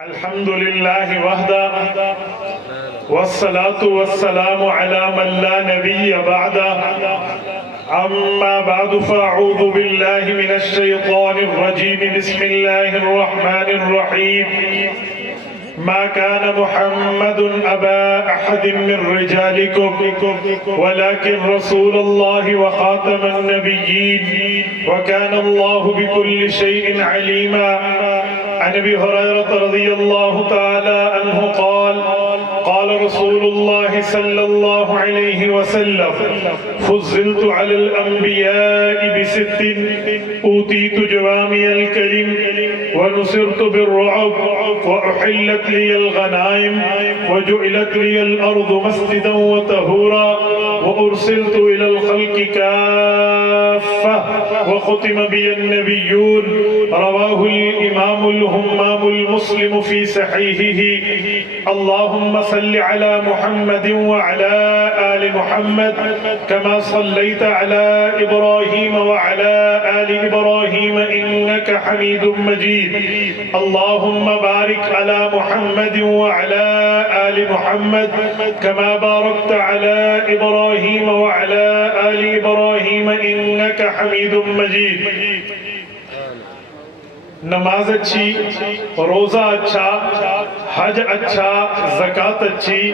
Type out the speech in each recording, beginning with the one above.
الحمد لله وحده والصلاة والسلام على من لا نبي بعده أما بعد فأعوذ بالله من الشيطان الرجيم بسم الله الرحمن الرحيم ما كان محمد أبا أحد من رجالكم ولكن رسول الله وخاتم النبيين وكان الله بكل شيء عليما. عن أبي هريرة رضي الله تعالى عنه قال قال رسول الله صلى الله عليه وسلم فضلت على الأنبياء بست أوتيت جوامع الكلم ونصرت بالرعب وأحلت لي الغنائم وجعلت لي الأرض مسجدا وطهورا وأرسلت إلى الخلق كافة وختم بي النبيون. رواه الإمام الهمام المسلم في صحيحه. اللهم صل على محمد وعلى آل محمد كما صليت على إبراهيم وعلى آل إبراهيم إنك حميد مجيد. اللهم بارك على محمد وعلى آل محمد كما باركت على إبراهيم وعلى آل إبراهيم إنك حميد مجيد. نماز اچھی، روزہ اچھا، حج اچھا، زکوٰۃ اچھی،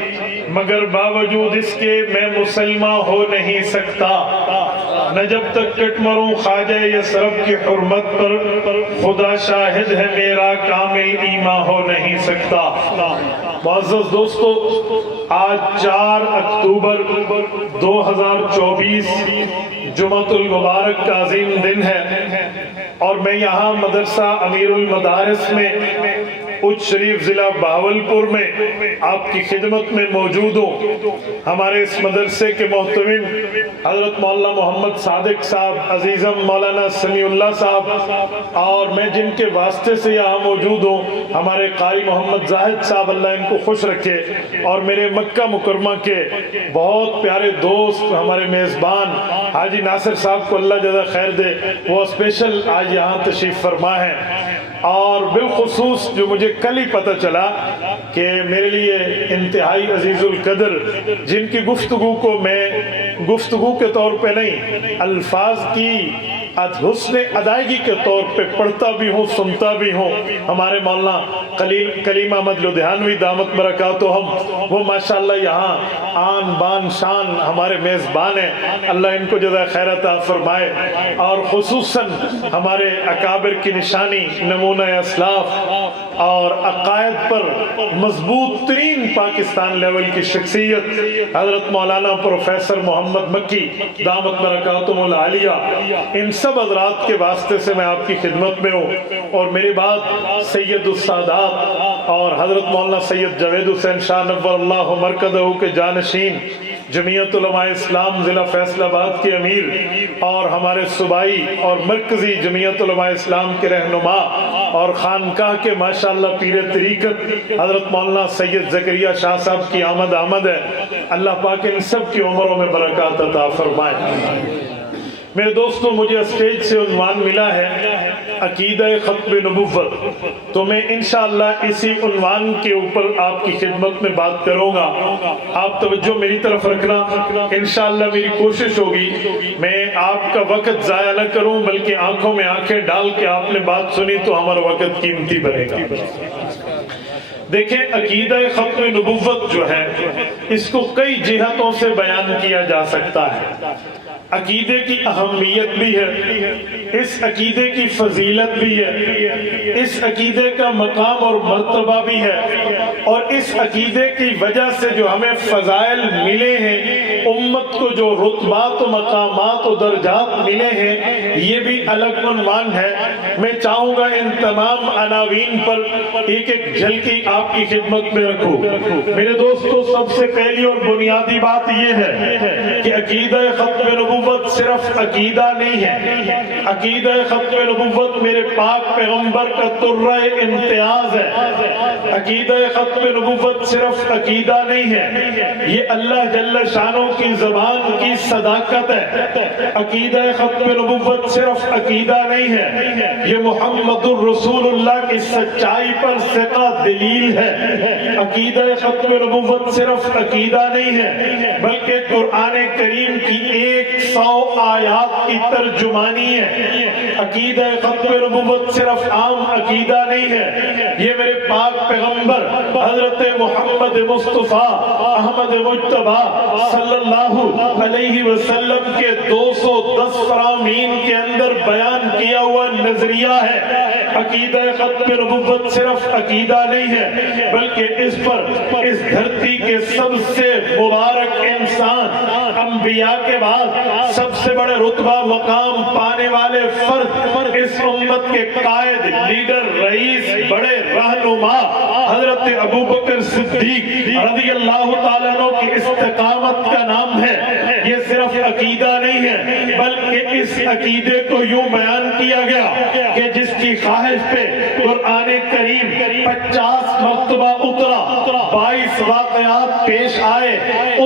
مگر باوجود اس کے میں مسلمان ہو نہیں سکتا نہ جب تک کٹ مروں خواجہ یثرب کی حرمت پر. خدا شاہد ہے میرا کامل ایمان ہو نہیں سکتا. معزز دوستو، آج 4 اکتوبر 2024 جمعۃ المبارک کا عظیم دن ہے اور میں یہاں مدرسہ امیر المدارس میں اچ شریف ضلع بہاولپور میں آپ کی خدمت میں موجود ہوں. ہمارے اس مدرسے کے محتمم حضرت مولانا محمد صادق صاحب، عزیزم مولانا سمیع اللہ صاحب، اور میں جن کے واسطے سے یہاں موجود ہوں ہمارے قاری محمد زاہد صاحب، اللہ ان کو خوش رکھے، اور میرے مکہ مکرمہ کے بہت پیارے دوست ہمارے میزبان حاجی ناصر صاحب کو اللہ جزا خیر دے، وہ اسپیشل آج یہاں تشریف فرما ہے. اور بالخصوص جو مجھے کل ہی پتہ چلا کہ میرے لیے انتہائی عزیز القدر، جن کی گفتگو کو میں گفتگو کے طور پہ نہیں، الفاظ کی حسن ادائیگی کے طور پہ پڑھتا بھی ہوں، سنتا بھی ہوں، ہمارے مولانا کلیم احمد لدھیانوی دامت برکاتہم، وہ ماشاءاللہ یہاں آن بان شان ہمارے میزبان ہیں. اللہ ان کو جزائے خیر عطا فرمائے. اور خصوصاً ہمارے اکابر کی نشانی، نمونہ اسلاف اور عقائد پر مضبوط ترین پاکستان لیول کی شخصیت حضرت مولانا پروفیسر محمد مکی دامت برکاتہم العالیہ، ان سب حضرات کے واسطے سے میں آپ کی خدمت میں ہوں. اور میری بات سید السادات اور حضرت مولانا سید جاوید حسین شاہ نور اللہ مرکزہ کے جانشین، جمعیت علماء اسلام ضلع فیصل آباد کے امیر اور ہمارے صوبائی اور مرکزی جمعیت علماء اسلام کے رہنما اور خانقاہ کے ماشاءاللہ پیر طریقت حضرت مولانا سید زکریا شاہ صاحب کی آمد ہے. اللہ پاک ان سب کی عمروں میں برکات عطا فرمائے. میرے دوستو، مجھے اسٹیج سے عنوان ملا ہے عقیدہ ختم نبوت، تو میں انشاءاللہ اسی عنوان کے اوپر آپ کی خدمت میں بات کروں گا. آپ توجہ میری طرف رکھنا. انشاءاللہ میری کوشش ہوگی میں آپ کا وقت ضائع نہ کروں، بلکہ آنکھوں میں آنکھیں ڈال کے آپ نے بات سنی تو ہمارا وقت قیمتی بنے گا. دیکھیں، عقیدہ ختم نبوت جو ہے اس کو کئی جہتوں سے بیان کیا جا سکتا ہے. عقیدے کی اہمیت بھی ہے، اس عقیدے کی فضیلت بھی ہے، اس عقیدے کا مقام اور مرتبہ بھی ہے، اور اس عقیدے کی وجہ سے جو ہمیں فضائل ملے ہیں، امت کو جو رتبات و مقامات و درجات ملے ہیں، یہ بھی الگ عنوان ہے. میں چاہوں گا ان تمام عناوین پر ایک ایک جھلکی آپ کی خدمت میں رکھوں. میرے دوستو، سب سے پہلی اور بنیادی بات یہ ہے کہ عقیدہ ختم نبوت صرف عقیدہ نہیں ہے. عقیدہ ختم نبوت میرے پاک پیغمبر کا ترہ امتیاز ہے. عقیدہ ختم نبوت صرف عقیدہ نہیں ہے، یہ اللہ جل شانوں کی زبان کی صداقت ہے۔ عقیدہ ختم نبوت صرف عقیدہ نہیں ہے، یہ محمد الرسول اللہ کی سچائی پر ثقہ دلیل ہے۔ عقیدہ ختم نبوت صرف عقیدہ نہیں ہے بلکہ قرآن کریم کی 100 آیات کی ترجمانی ہے۔ عقیدہ ختم نبوت صرف عام عقیدہ نہیں ہے، یہ میرے پاک پیغمبر حضرت محمد مصطفیٰ احمد مجتبی صلی اللہ علیہ وسلم کے 210 فرامین کے اندر بیان کیا ہوا نظریہ ہے۔ عقیدہ ختم نبوت صرف عقیدہ نہیں ہے بلکہ اس پر اس دھرتی کے سب سے مبارک انسان، انبیاء کے بعد سب سے بڑے رتبہ مقام پانے والے فرد، اس امت کے قائد، لیڈر، رئیس، بڑے رہنما حضرت ابوبکر صدیق رضی اللہ تعالیٰ عنہ کی استقامت کا نام ہے۔ یہ صرف عقیدہ نہیں ہے بلکہ اس عقیدے کو یوں بیان کیا گیا کہ جس کی خواہش پہ قرآن کریم 50 مرتبہ اترا، 22 واقعات پیش آئے،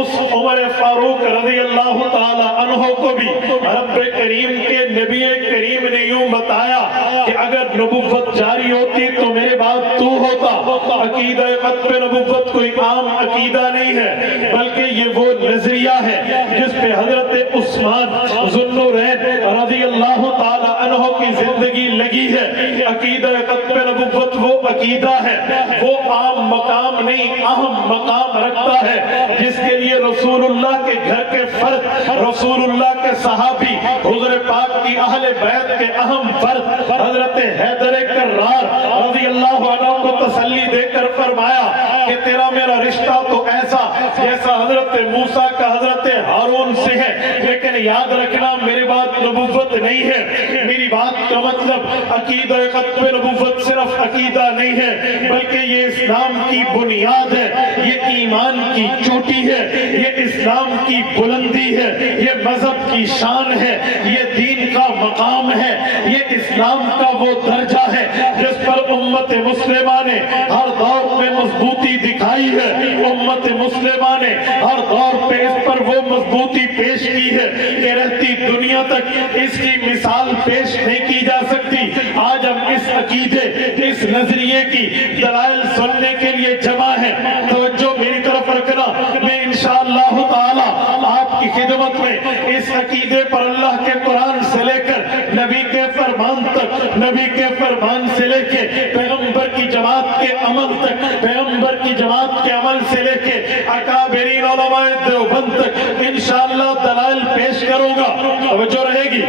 اس عمر فاروق رضی اللہ تعالیٰ عنہ کو بھی رب کریم کے نبی کریم نے یوں بتایا کہ اگر نبوت جاری ہوتی تو میرے بعد تو ہوتا۔ عقیدہ ختم نبوت کوئی عام عقیدہ نہیں ہے بلکہ یہ وہ نظریہ ہے جس پہ حضرت عثمان ذو النورین رضی اللہ تعالی عنہ کی زندگی لگی ہے۔ عقیدہ ختم نبوت وہ عقیدہ ہے، وہ عام مقام نہیں، اہم مقام رکھتا ہے جس کے لیے رسول اللہ کے گھر کے فرد، رسول اللہ کے صحابی، حضور پاک کی اہل بیت کے اہم فرد حضرت حیدر کرار رضی اللہ عنہ کو تسلی دے کر فرمایا کہ تیرا میرا رشتہ تو ایسا جیسا حضرت موسیٰ کا حضرت ہارون سے ہے، لیکن یاد رکھنا میری بات نبوت نہیں ہے۔ میری بات کا مطلب عقیدہ ختم نبوت صرف عقیدہ نہیں ہے بلکہ یہ اسلام کی بنیاد ہے، یہ ایمان کی چوٹی ہے، یہ اسلام کی بلندی ہے، یہ مذہب کی شان ہے، یہ دین کا مقام ہے، یہ اسلام کا وہ درجہ ہے جس پر امت مسلمہ نے ہر دور میں مضبوطی دکھائی ہے، امت مسلمہ نے ہر دور پہ اس پر وہ مضبوطی پیش کی ہے کہ رہتی دنیا تک اس کی مثال پیش نہیں کی جا سکتی۔ آج ہم اس عقیدے، اس نظریے کی دلائل سننے کے لیے جمع ہیں۔ توجہ میری طرف رکھنا، میں انشاءاللہ تعالی آپ کی خدمت میں اس عقیدے پر اللہ کے قرآن سے لے کر نبی کے فرمان تک، نبی کے فرمان سے لے کے پیغمبر کی جماعت کے عمل تک، پیغمبر کی جماعت کے عمل سے لے کے اکابرین علماء دیوبند تک انشاءاللہ دلائل پیش کروں گا۔ توجہ رہے گی،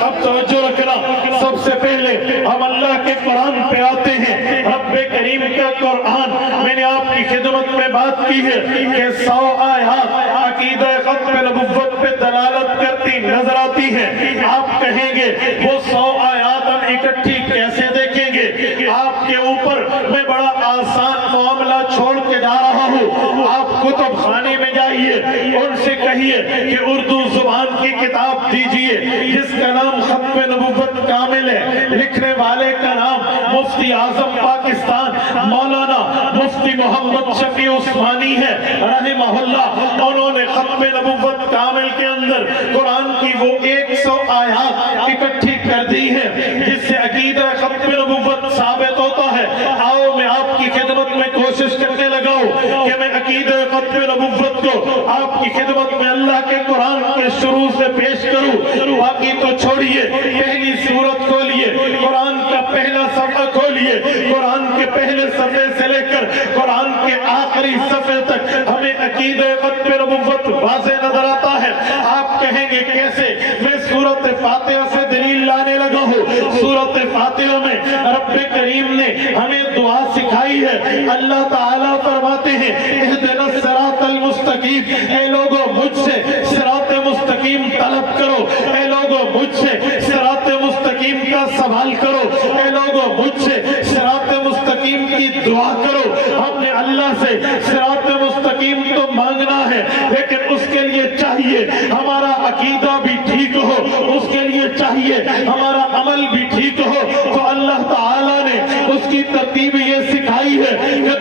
اب توجہ رکھنا۔ سب سے پہلے ہم اللہ کے قرآن پہ آتے ہیں، رب کریم کا قرآن۔ میں نے آپ کی خدمت میں بات کی ہے کہ 100 آیات عقیدہ ختم نبوت پہ دلالت کرتی نظر آتی ہیں۔ آپ کہیں گے وہ 100 آیات ہم اکٹھی کیسے دیکھیں گے؟ آپ کے اوپر میں بڑا آسان معاملہ چھوڑ کے جا رہا ہوں۔ آپ کتب خانے میں جائیے، ان سے کہیے کہ اردو زبان کی کتاب دیجئے جس کا نام ختم نبوت کامل ہے، لکھنے والے کا نام مفتی اعظم پاکستان مولانا مفتی محمد شفیع عثمانی ہے رحمہ اللہ۔ انہوں نے ختم نبوت کامل کے اندر قرآن کی وہ 100 آیات اکٹھی کر دی ہیں جس سے عقیدہ ختم نبوت ثابت ہوتا ہے۔ آؤ میں آپ کی خدمت میں کوشش کرنے لگا ہوں کہ میں عقیدہ ختم نبوت کو آپ کی خدمت میں اللہ کے قرآن کے شروع سے پیش کروں۔ باقی تو چھوڑیے، پہلی سورت کھولیے، قرآن کا پہلا صفحہ کھولیے، قرآن کے پہلے صفحے سے لے کر قرآن کے آخری صفحے تک ہمیں عقیدہ ختم نبوت واضح نظر آتا ہے۔ آپ کہیں گے کیسے؟ میں سورت فاتحہ سے دلیل لانے لگا ہوں۔ سورت فاتحہ میں رب کریم نے ہمیں دعا سکھائی ہے۔ اللہ تعالیٰ فرماتے ہیں اہدنا الصراط المستقیم، اے لوگوں مجھ سے صراط مستقیم طلب کرو، اے لوگوں مجھ سے صراط مستقیم کا سوال کرو، اے لوگوں مجھ سے صراط مستقیم کی دعا کرو۔ ہم نے اللہ سے صراط مستقیم تو مانگنا ہے لیکن اس کے لیے چاہیے ہمارا عقیدہ بھی ٹھیک ہو، اس کے لیے چاہیے ہمارا عمل بھی ٹھیک ہو۔ تو اللہ تعالیٰ نے اس کی ترتیب یہ سکھائی ہے کہ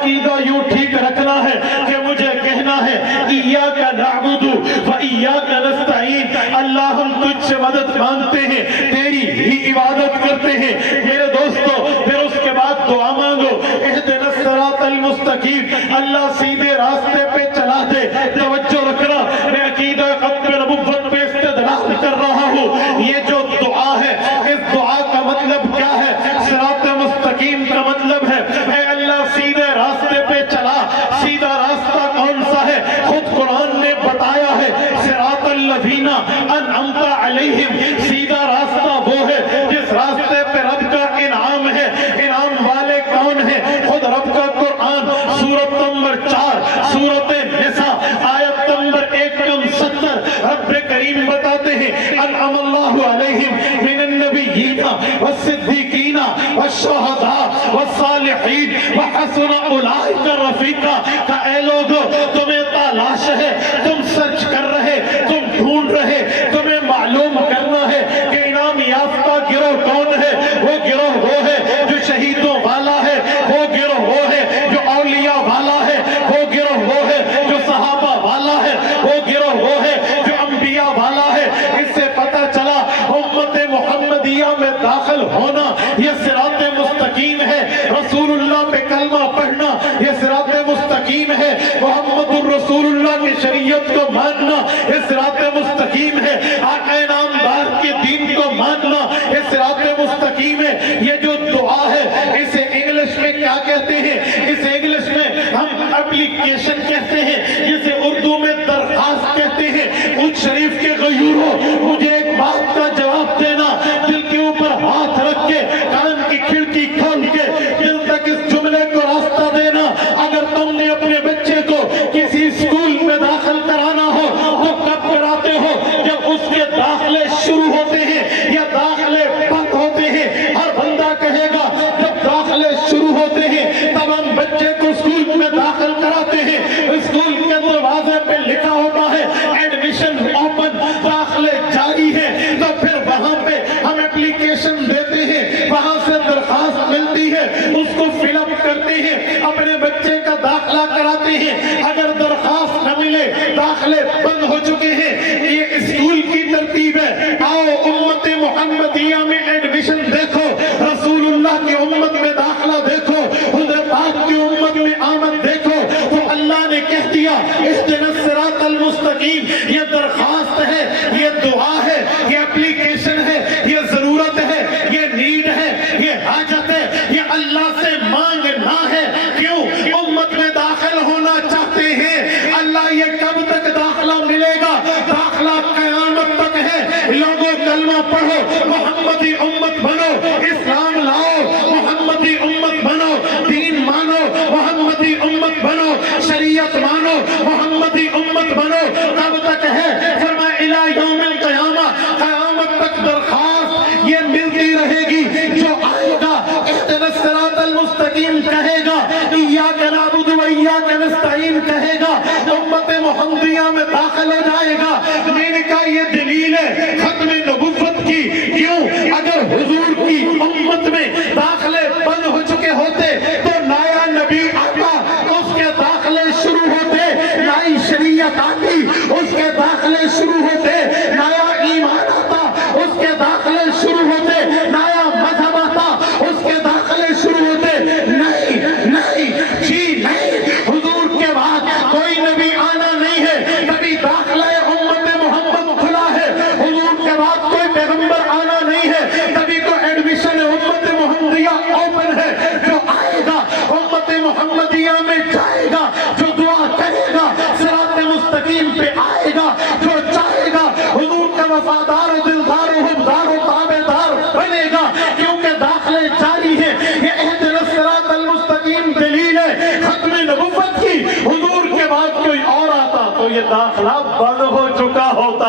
عقیدہ یوں ٹھیک رکھنا ہے کہ مجھے کہنا ہے ایاک نعبد و ایاک نستعین، اللہ ہم تجھ سے مدد مانگتے ہیں، تیری ہی عبادت کرتے ہیں۔ میرے دوستو پھر اس کے بعد دعا مانگو، اہدنا الصراط المستقیم، اللہ سیدھے راستے پہ چلا دے۔ توجہ رکھنا، میں عقیدہ ختم نبوت پہ استدلال کر رہا ہوں۔ یہ جو دعا ہے، اس دعا کا مطلب کیا ہے؟ صراط مستقیم کا مطلب ہے اے اللہ سیدھے راستے پہ چلا۔ سیدھا راستہ کون سا ہے؟ خود قرآن نے بتایا ہے، صراط الذین انعمت علیہم، سیدھا راستہ وہ ہے جس راستے پہ رب کا انعام ہے۔ انعام والے کون ہیں؟ خود رب کا قرآن، سورت نمبر 4 سورت نساء آیت نمبر 170، رب کریم بتاتے ہیں انعم اللہ علیہم من النبیین والصدیقین والشہداء والصالحین وحسن اولئک رفیقا۔ کہ اے لوگو تمہیں تلاش ہے، تم سرچ کر رہے، تم ڈھونڈ رہے، تمہیں معلوم کرنا ہے کہ انعام یافتہ گروہ کون ہے۔ وہ گروہ وہ ہے جو شہیدوں والا ہے، وہ گروہ وہ ہے جو اولیاء والا ہے، وہ گروہ وہ ہے جو صحابہ والا ہے، وہ گروہ وہ ہے جو انبیاء والا ہے۔ اس سے پتہ چلا امت محمدیہ میں داخل ہونا یہ صراط مستقیم ہے، رسول اللہ پہ کلمہ پڑھنا یہ صراط مستقیم ہے، محمد الرسول اللہ کی شریعت کو ماننا یہ صراط مستقیم ہے، آقا نامدار کے دین کو ماننا یہ صراط مستقیم ہے۔ یہ جو دعا ہے اسے انگلش میں کیا کہتے ہیں؟ اسے انگلش میں ہم اپلیکیشن کہتے ہیں، جسے اردو میں درخواست کہتے ہیں۔ اس شریف کے غیوروں مجھے ایک بات کا جواب دینا، دل کے اوپر ہاتھ رکھ کے، کان کی کھڑکی کھول کے دل تک اس جملے کو راستہ دینا۔ اگر تم نے اپنے بچے کو کسی اسکول میں داخل کرانا ہو تو کب کراتے ہو؟ جب اس کے داخلے شروع ہوتے ہیں یا داخلے بند ہوتے ہیں؟ ہر بندہ کہے گا جب داخلے شروع ہوتے ہیں تب ہم بچے کو اسکول میں داخل کراتے ہیں۔ اسکول کے دروازے پہ لکھا ہوتا ہے ایڈمیشن اوپن، داخلے جاری ہے، تو پھر وہاں پہ ہم اپلیکیشن دیتے ہیں، وہاں سے درخواست ملتی ہے، اس کو فل اپ کرتے ہیں، اپنے بچے کا داخلہ کراتے ہیں۔ اگر درخواست نہ ملے، داخلے بند ہو چکے ہیں، یہ اسکول کی ترتیب ہے۔ آؤ امت محمدیہ میں ایڈمیشن دیکھو، رسول اللہ کی امت میں داخلہ دیکھو، حضرت پاک کی امت میں آمد دیکھو، تو اللہ نے کہہ دیا اہدنا الصراط المستقیم۔ یہ درخواست ہے، یہ دعا ہے، یہ اپلیکیشن ہے، یہ ضرورت ہے، یہ نیڈ ہے، یہ حاجت ہے، یہ اللہ سے مانگنا ہے۔ کیوں؟ امت میں داخل ہونا چاہتے ہیں۔ اللہ یہ کب تک داخلہ ملے گا؟ داخلہ قیامت تک ہے۔ لوگوں کلمہ پڑھو، محمدی امت بنو، اسلام لاؤ، محمدی امت بنو، دین مانو، محمدی امت بنو، شریعت مانو، محمدی امت بنو۔ کب تک ہے؟ فرمایا الی یوم القیامہ، قیامت تک درخواست یہ ملتی رہے گی۔ جو آئے گا اہدنا الصراط المستقیم کہے گا، ایاک نعبد و ایاک نستعین کہے گا، امت محمدیہ میں داخل ہو جائے گا۔ میں نے کہا یہ دلیل ہے ختم نبوت کی۔ کیوں؟ اگر حضور کی امت میں داخلے بند ہو چکے ہوتے تو نیا نبی آتا، اس کے داخلے شروع ہوتے، نئی شریعت آتی، اس کے داخلے شروع ہوتے، نیا ایمان آتا، اس کے داخلے شروع ہوتے، نیا مذہب آتا، اس کے داخلے شروع ہوتے۔ نہیں نہیں جی نہیں، حضور کے بعد کوئی نبی آنا نہیں ہے، تبھی داخلہ امت محمد کھلا ہے۔ حضور کے بعد کوئی پیغمبر آنا نہیں ہے، تبھی تو ایڈمیشن امت محمدیہ اوپن ہے۔ جو آئے گا امت محمدیہ میں جائے گا، جو دعا کرے گا صراط مستقیم پہ آئے گا، جو چاہے گا حضور کا وفادار و دلدار و حبدار و تابعدار بنے گا، کیونکہ داخلے جاری ہیں۔ یہ اہدنا الصراط المستقیم دلیل ہے ختم نبوت کی۔ حضور کے بعد کوئی اور آتا تو یہ داخلہ بند ہو چکا ہوتا۔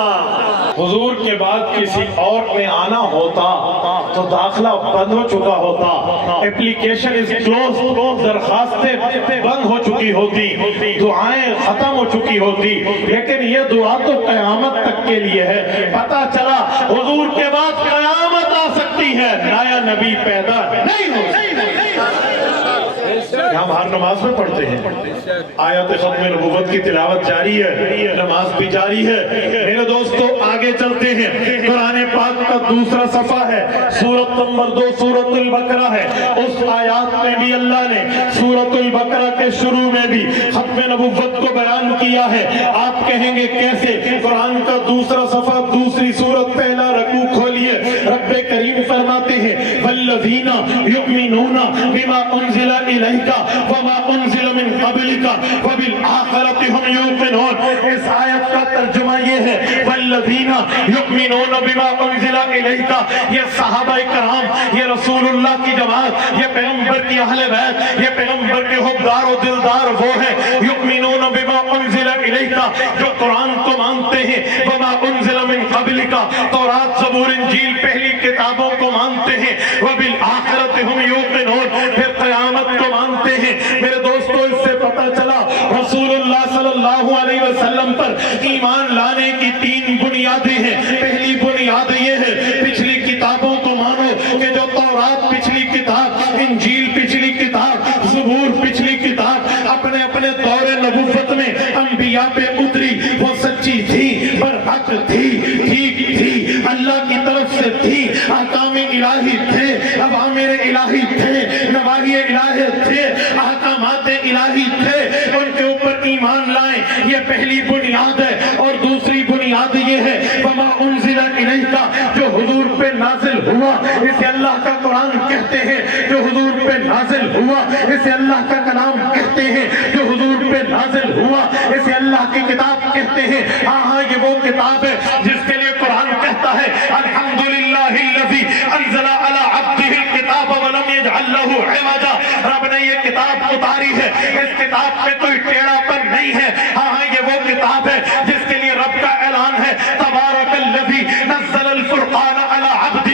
حضور کے بعد کسی اور نے آنا ہوتا تو داخلہ بند ہو چکا ہوتا۔ اپلیکیشن از کلوز، درخواستیں بند ہو چکی ہوتی، دعائیں ختم ہو چکی ہوتی۔ لیکن یہ دعا تو قیامت تک کے لیے ہے۔ پتہ چلا حضور کے بعد قیامت آ سکتی ہے، نیا نبی پیدا نہیں ہو سکتا۔ یہ ہم ہر نماز میں پڑھتے ہیں. آیت ختم نبوت کی تلاوت جاری ہے, نماز بھی جاری ہے. میرے دوستو آگے چلتے ہیں. قرآن پاک کا دوسرا صفحہ ہے, سورت نمبر 2 سورت البقرہ ہے. اس آیات میں بھی اللہ نے سورت البقرہ کے شروع میں بھی ختم نبوت کو بیان کیا ہے. آپ کہیں گے کیسے؟ قرآن کا دوسرا صفحہ دوسری سورت پہلا رکوع کھولیے, رب کریم فرماتے ہیں والذین یؤمنون بما انزل الیک وما انزل من قبلک وبالآخرۃ هم یوقنون. اس آیت کا ترجمہ یہ ہے والذین یؤمنون بما انزل الیک, یہ صحابہ کرام, یہ رسول اللہ کی جماعت, یہ پیغمبر کی اہل بیت, یہ پیغمبر کے حبدار و دلدار وہ ہیں یؤمنون بما انزل الیک, جو قرآن کو مانتے ہیں, وما انزل من قبلک, تورات زبور انجیل پہلی کتابوں کو مانتے ہیں, وبالآخرۃ هم یوقنون, پھر قیامت کو مانتے ہیں. میرے دوستو اس سے پتہ چلا رسول اللہ صلی اللہ علیہ وسلم پر ایمان لانے کی 3 بنیادیں ہیں. پہلی بنیاد یہ ہے پچھلی کتابوں کو مانو کہ جو تورات پچھلی کتاب, انجیل پچھلی کتاب, زبور پچھلی کتاب اپنے اپنے دور نبوت میں انبیاء پہ اتری, وہ سچی تھی, برحق تھی, ٹھیک تھی, اللہ کی طرف سے تھی, احکام الہی تھے, اوامر الہی تھے, نواہی الہی تھے, احکامات الہی تھے, ان کے اوپر ایمان لائیں. یہ پہلی بنیاد ہے. اور دوسری بنیاد یہ ہے وما انزل الیک, جو حضور پہ نازل ہوا, اسے اللہ کا قرآن کہتے ہیں. جو حضور پہ نازل ہوا اسے اللہ کا کلام کہتے ہیں. جو حضور پہ نازل ہوا اسے اللہ کی کتاب کہتے ہیں. ہاں یہ وہ کتاب ہے جس کے لیے قرآن کہتا ہے الحمدللہ الذی انزل علی عبدہ الکتاب ولم یجعل لہ عوجا. رب نے یہ کتاب اتاری ہے, اس کتاب پہ کوئی ٹیڑھا پن نہیں ہے. ہاں یہ وہ کتاب ہے جس کے لیے رب کا اعلان ہے تبارک الذی نزل الفرقان علی عبدہ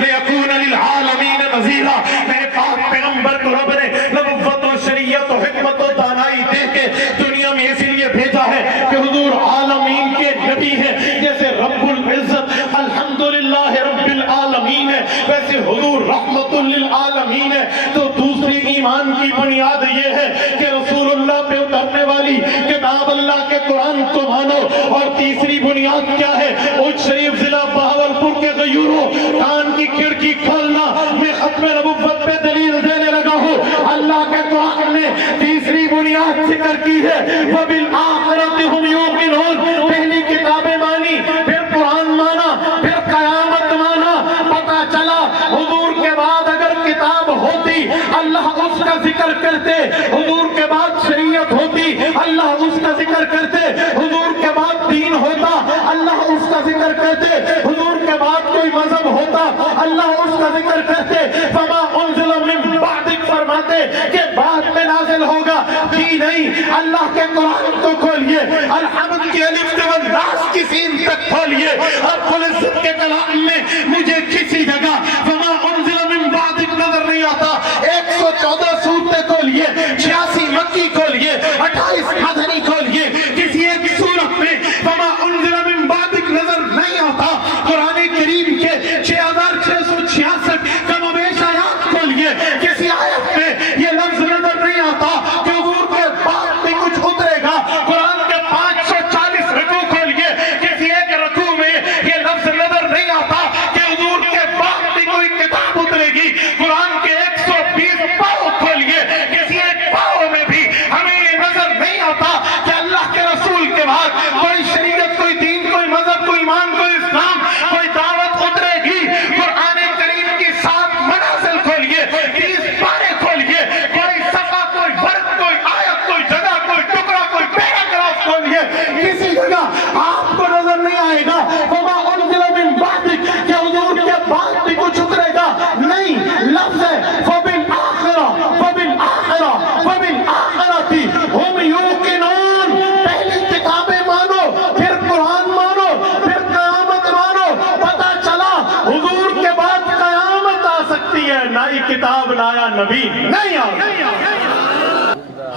لیکون للعالمین نذیرا. میرے پاک پیغمبر کو رب نے نبوت و شریعت و حکمت و دانائی دے کے دنیا میں اسی لیے بھیجا ہے کہ حضور عالمین کے نبی ہیں. جیسے رب العزت الحمدللہ رب العالمین ہے, ویسے حضور رحمت للعالمین ہے. تو دوسری ایمان کی بنیاد یہ ہے کہ رسول اللہ پہ اترنے والی کتاب اللہ کے قرآن کو مانو. اور تیسری بنیاد کیا ہے؟ اج شریف ضلع بہاولپور کے غیوروں, کان کی کھڑکی کھولنا, میں ختم نبوت پہ دلیل دینے لگا ہوں. اللہ کے قرآن نے تیسری بنیاد ذکر کی ہے وبالآخرۃ هم یوقنون. پہلی کتابیں مانی, پھر قرآن مانا, پھر قیامت مانا. پتہ چلا حضور کے بعد اگر کتاب ہوتی اللہ اس کا ذکر کرتے, حضور کے بعد شریعت ہوتی اللہ اس کا ذکر کرتے, حضور کے بعد دین ہوتا اللہ اس کا ذکر کرتے, حضور کے بعد کوئی مذہب ہوتا اللہ اس کا ذکر کرتے. فما انزل من بعدک فرماتے کہ بعد میں نازل ہوگا. جی نہیں, اللہ کے قرآن کو کھولیے, الحمد کی الف سے والناس کی سین تک کھولیے. رب العزت کے کلام میں مجھے کسی جگہ فما انزل من بعدک نظر نہیں آتا. 114 سورتیں کھولیے, 86 مکی کھولیے, 28 مدنی کھولیے, کسی ایک سورت میں فما انزل من بعدک نظر نہیں آتا. قرآن کریم کے 6666 کم و بیش آیات کھولیے, کسی آیت میں یہ لفظ نظر نہیں آتا کہ حضور کے بعد بھی کچھ اترے گا. قرآن کے 540 رکوع کھولیے, کسی ایک رکوع میں یہ لفظ نظر نہیں آتا کہ حضور کے بعد بھی کوئی کتاب اترے گی. قرآن کے 120 پاؤں کھولیے, کسی ایک پاؤں میں بھی ہمیں یہ نظر نہیں آتا کہ اللہ کے رسول کے بعد کوئی شریعت, کوئی دین, کوئی مذہب, کوئی ایمان, کوئی اسلام, کوئی دعوت اترے گی. قرآن کریم کی 7 منازل کھولیے, 30 پارے کھولیے, کوئی صفحہ, کوئی ورد, کوئی آیت, کوئی جگہ, کوئی ٹکڑا, کوئی پیراگراف کھولیے, کسی جگہ آپ کو نظر نہیں آئے گا وما انزل من بعدک کہ حضور کے بعد بھی کچھ اترے گا. نہیں, لفظ ہے وبالآخرہ وبالآخرہ وبالآخرۃ هم یوقنون. پہلی کتابیں مانو, پھر قرآن مانو, پھر قیامت مانو. پتہ چلا حضور کے بعد قیامت آ سکتی ہے, نئی کتاب نیا نبی نہیں آ.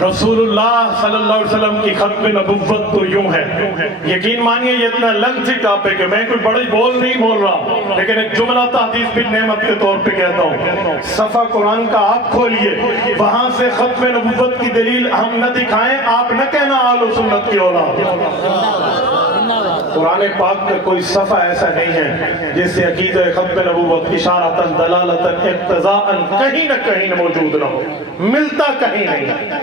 رسول اللہ صلی اللہ علیہ وسلم کی ختم نبوت تو یوں ہے. یقین مانیے یہ اتنا لنگی ٹاپک ہے, میں کوئی بڑی بول نہیں بول رہا, لیکن ایک جملہ تحدیث بھی نعمت کے طور پہ کہتا ہوں. صفحہ قرآن کا آپ کھولیے, وہاں سے ختم نبوت کی دلیل ہم نہ دکھائیں, آپ نہ کہنا آل سنت کی اولاد. قرآن پاک کا کوئی صفحہ ایسا نہیں ہے جس سے عقیدہ ختم نبوت اشارتاً دلالتاً اقتضاءً کہیں نہ کہیں موجود نہ ہو, ملتا کہیں نہیں,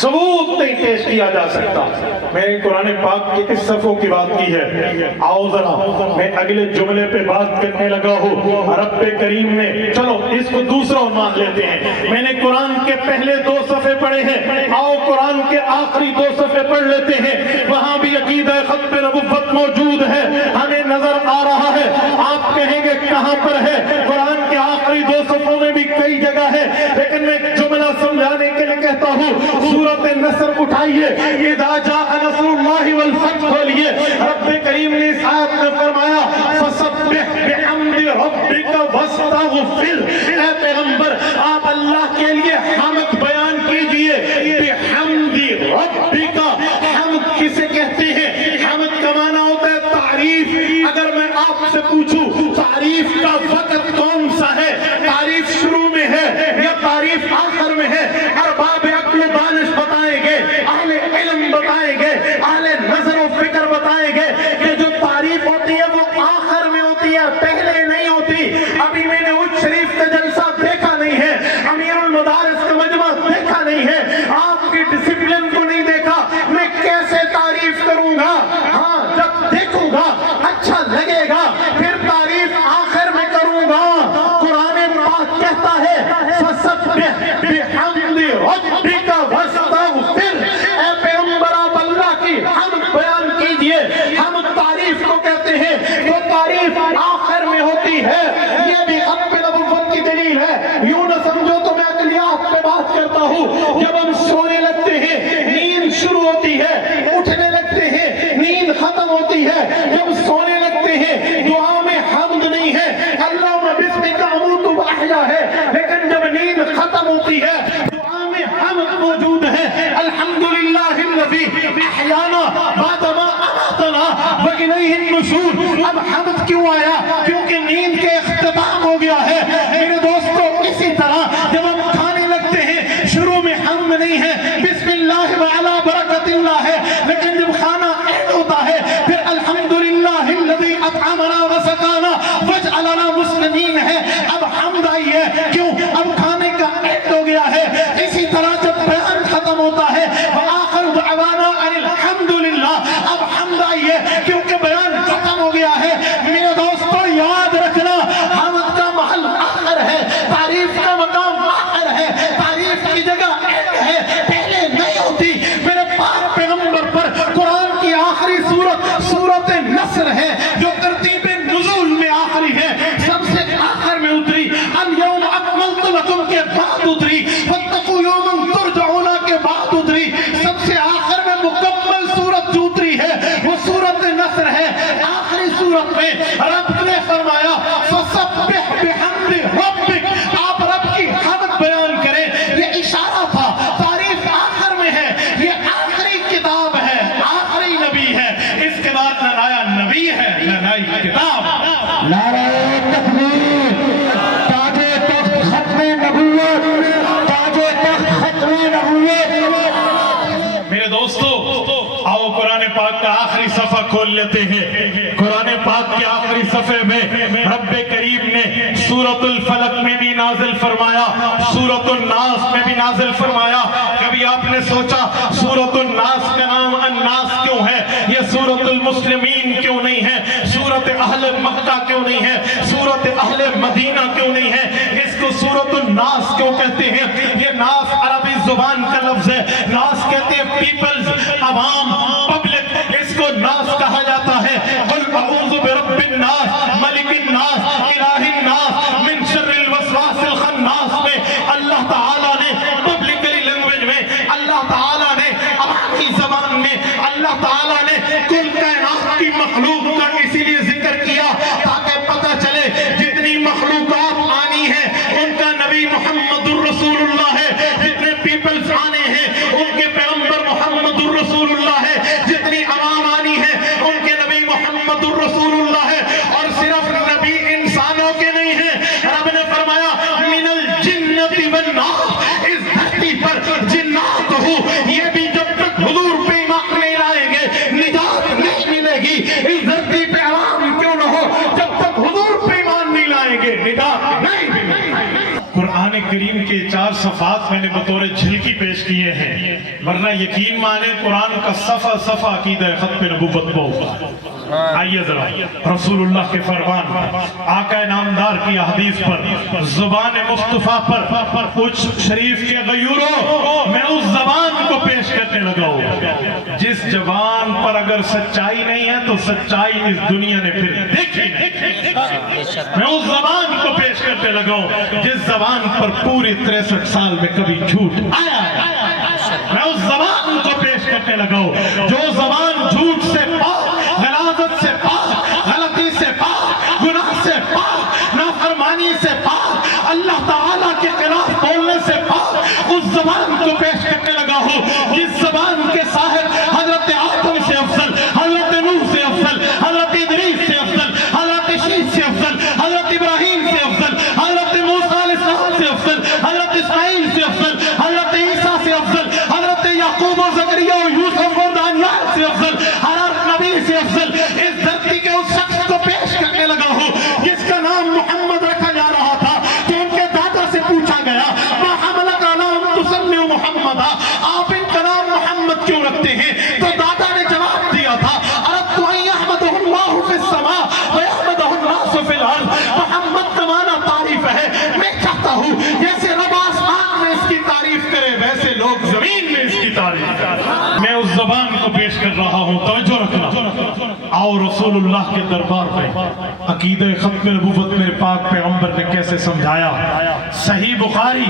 ثبوت نہیں پیش کیا جا سکتا. میں نے قرآن پاک کے اس صفحوں کی بات کی ہے. آؤ ذرا میں اگلے جملے پہ بات کرنے لگا ہوں. رب کریم نے, چلو اس کو دوسرا عنوان لیتے ہیں. میں نے قرآن کے پہلے 2 صفحے پڑھے ہیں, آؤ قرآن کے آخری 2 صفحے پڑھ لیتے ہیں. وہاں بھی عقیدہ ختم نبوت موجود ہے, ہمیں نظر آ رہا ہے. آپ کہیں گے کہاں پر ہے؟ قرآن کے آخری 2 صفحوں میں بھی کئی جگہ ہے, لیکن میں جملہ سمجھانے کے لیے کہتا ہوں. سورۃ النصر اٹھائیے, اذا جاء نصر اللہ والفتح کھولیے. رب کریم نے اس آیت میں فرمایا فسبح بحمد ربک واستغفر. اے پیغمبر آپ اللہ کے لیے حمد بیان کیجئے. بحمد ربک, حمد کسے کہتے ہیں؟ حمد کا معنی ہوتا ہے تعریف. اگر میں آپ سے پوچھوں تعریف کا وقت کون سا ہے, تعریف شروع میں ہے یا تعریف آخر میں ہے, ارباب عقل و دانش بتائیں گے, اہل علم بتائیں گے, اہل نظر و فکر بتائیں گے کہ جو تعریف ہوتی ہے وہ آخر میں ہوتی ہے, پہلے نہیں ہوتی. ابھی میں نے اچ شریف کا جلسہ دیکھا نہیں ہے, امیر المدارس کا مجمع دیکھا نہیں ہے, آپ کی ڈسپلن کو نہیں دیکھا, میں کیسے تعریف کروں گا؟ ہاں جب دیکھوں گا اچھا لگے گا پھر تعریف آخر میں کروں گا. قرآن پاک کہتا ہے فسبح بحمد ربک واستغفر. اے پیغمبر آپ اللہ کی حمد بیان کیجئے. ہم تعریف کو کہتے ہیں جو تعریف آخر میں ہوتی ہے, یہ بھی ختم نبوت کی دلیل ہے. یوں نہ سمجھو تو میں عقلیات پہ بات کرتا ہوں. جب ہم سونے لگتے ہیں نیند شروع ہوتی ہے, اٹھنے لگتے ہیں نیند ختم ہوتی ہے. جب سونے لگتے ہیں دعا میں حمد نہیں ہے, اللہم بسمک اموت و احیا ہے, لیکن جب نیند ختم ہوتی ہے دعا میں حمد موجود ہے. الحمدللہ الذی احیانا بعد ما اماتنا والیہ النشور. اب حمد کیوں آیا؟ کیونکہ نیند کے اختتام ہو گیا ہے. میرے دوستو اسی طرح جب ہم کھانے لگتے ہیں شروع میں حمد نہیں ہے, بسم اللہ وعلا برکت اللہ ہے, لیکن جب کھانا اینڈ ہوتا ہے پھر الحمدللہ الذی اطعمنا وسقانا واجعلنا مسلمین ہے. اب حمد آئی ہے, کیوں؟ اب کھانے کا اینڈ ہو گیا ہے. اسی طرح جب بیان ختم ہوتا ہے وآخر دعوانا ان الحمدللہ, اب حمد آئی ہے کیونکہ بیان ختم ہو گیا ہے. میرے دوستو یاد رکھنا, حمد کا محل آخر ہے, تعریف کا مقام آخر ہے, تعریف کی جگہ اینڈ ہے, پہلے نہیں ہوتی. میرے پاک پیغمبر پر قرآن کی آخری سورت سورۃ النصر ہے, جو ترتیب نزول میں آخری ہے, سب سے آخر میں اتری. الیوم اکملت لکم کے بعد اتری, فاتقوا یوما ترجعون کے بعد اتری. سب سے آخر میں مکمل سورت جو اتری ہے وہ سورۃ النصر ہے. آخری سورت میں رب نے فرمایا فسبح بحمد ربک, آپ رب کی حمد بیان کریں. یہ اشارہ تھا, تعریف آخر میں ہے, یہ آخری کتاب ہے, آخری نبی ہے. اس کے بعد نہ نیا نبی ہے نہ نئی کتاب. نعرہ تکبیر, تاج تخت ختم نبوت, تاج تخت ختم نبوت. میرے دوستو آؤ قرآن پاک کا آخری صفحہ کھول لیتے ہیں. قرآن پاک کے آخری صفحے میں رب کریم نے سورۃ الفلق میں بھی نازل فرمایا, سورۃ الناس میں بھی نازل فرمایا. کبھی آپ نے سوچا سورۃ الناس کا نام الناس کیوں ہے, یہ سورۃ المسلمین کیوں نہیں ہے, سورۃ اہل مکہ کیوں نہیں ہے, سورۃ اہل مدینہ کیوں نہیں ہے, اس کو سورۃ الناس کیوں کہتے ہیں؟ یہ ناس عربی زبان کا لفظ ہے, ناس کہتے ہیں پیپلز, عوام, پبلک, اس کو ناس کہا جاتا ہے. قل اعوذ برب الناس ملک الناس الہ الناس من شر الوسواس الخناس میں اللہ تعالیٰ نے پبلکلی لینگویج میں, اللہ تعالیٰ نے عوامی زبان میں, اللہ تعالیٰ نے کل کائنات کی مخلوق کا اسی لیے ذکر کیا تاکہ پتہ چلے جتنی مخلوقات آنی ہیں ان کا نبی محمد الرسول اللہ ہے, جتنے پیپلز آنے ہیں ان کے الفاظ میں نے بطور جھلکی پیش کیے ہیں، ورنہ یقین مانے قرآن کا صفحہ صفحہ عقیدہ ختم نبوت کو ہوگا۔ آئیے ذرا رسول اللہ کے فرمان، آقا نامدار کی حدیث پر، زبان مصطفیٰ پر کچھ شریف کے غیوروں، میں اس زبان کو پیش کرنے لگا ہوں جس زبان پر اگر سچائی نہیں ہے تو سچائی اس دنیا نے پھر دیکھی نہیں۔ میں اس زبان کو پیش کرنے لگا ہوں جس زبان پر پوری 63 سال میں کبھی جھوٹ آیا ہے۔ میں اس زبان کو پیش کرنے لگا ہوں جو زبان جھوٹ سے پاک، غلاظت سے پاک، غلطی سے پاک، گناہ سے پاک، نافرمانی سے پاک، اللہ تعالیٰ کے خلاف بولنے سے پاک، اس زبان کو پیش کرنے لگا ہوں جس زبان کے صاحب حضرت آدم سے افضل، حضرت نوح سے افضل، حضرت ادریس سے افضل، حضرت شیش سے افضل، حضرت ابراہیم سے افضل، حضرت موسیٰ علیہ السلام سے افضل، حضرت اسماعیل سے افضل، حضرت عیسیٰ سے افضل، حضرت یعقوب و زکریا و یوسف و دانیال سے افضل، حضرت نبی سے افضل، اس دھرتی کے اس شخص کو پیش کرنے لگا ہوں جس کا نام محمد رکھا جا رہا تھا، تو ان کے دادا سے پوچھا گیا ما حملک علی ان تسمی محمد، آپ ان کا نام محمد کیوں رکھتے ہیں؟ تو دادا نے جواب دیا تھا اردت ان یحمدہ اللہ فی السماء ویحمدہ الناس فی الارض، محمد کا معنی تعریف ہے، میں چاہتا ہوں جیسے رب آسمان میں اس کی تعریف کرے ویسے لوگ زمین میں اس کی تعریف کریں۔ میں اس زبان کو پیش کر رہا ہوں، توجہ رکھنا۔ آؤ رسول اللہ کے دربار میں عقیدہ ختم نبوت میرے پاک پیغمبر نے کیسے سمجھایا۔ صحیح بخاری